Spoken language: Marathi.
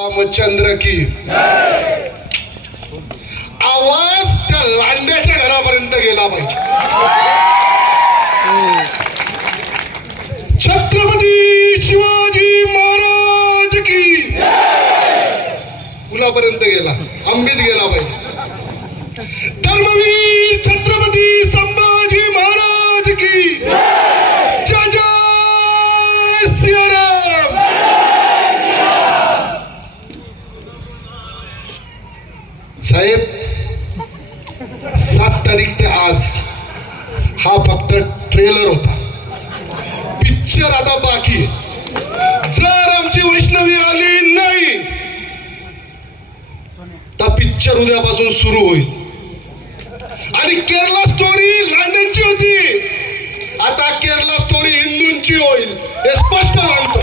रामचंद्र की आवाज त्या लांड्याच्या घरापर्यंत गेला पाहिजे. छत्रपती शिवाजी महाराज की कुलापर्यंत गेला, अंबित गेला पाहिजे. धर्मवीर छत्रपती संभाजी महाराज की जय जय सियाराम. साहेब 7 तारीख ते आज हा फक्त ट्रेलर होता, पिक्चर आता बाकी. जर आमची वैष्णवी आली नाही तर पिक्चर उद्यापासून सुरू होईल. आणि केरला स्टोरी लंडनची होती, आता केरला स्टोरी हिंदूंची होईल, हे स्पष्ट सांगतो.